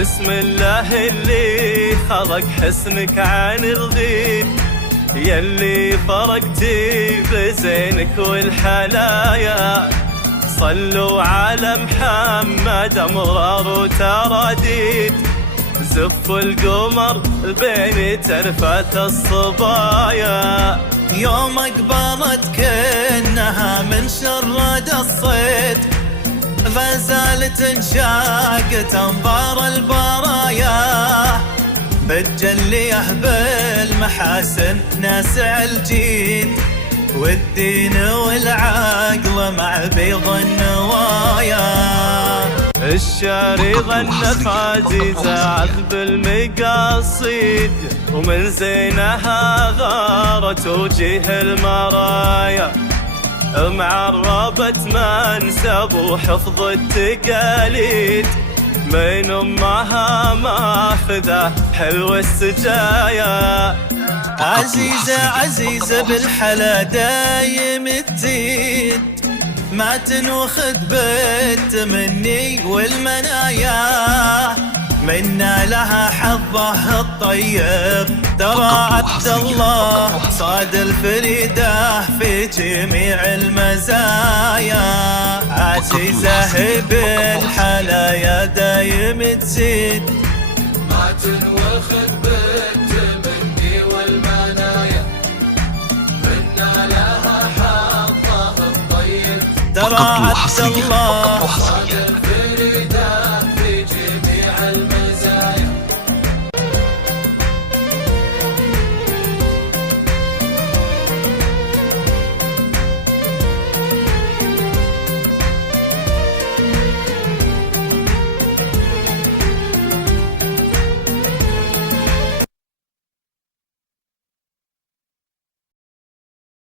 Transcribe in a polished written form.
بسم الله اللي خلق حسنك عن الغيب، يلي فرقتي بزينك والحلايا. صلوا على محمد أمرار وتراديد، زفوا القمر بين ترفة الصبايا. يوم أقبلت كأنها من شرد الصيد، فزالت انشاقت أنظار البرايا. بتجليه بالمحاسن ناسع الجيد، والدين والعقل مع بيض النوايا. الشاري غنت عزيزة عذب المقاصيد، ومن زينها غارت وجيه المرايا. معربت منسب وحفظ التقاليد، من امها ماخذه حلو السجايا. عزيزة عزيزة بالحلا دايم تزيد، ما تنوخذ بالتمني والمنايا. منا لها حظه الطيب، ترى عبد الله صاد الفريده في جميع المزايا. عزيزة بالحلايا دايم تزيد، ما تنوخذ بالتمني والمنايا. منا لها حظه الطيب، ترى عبد الله صاد الفريده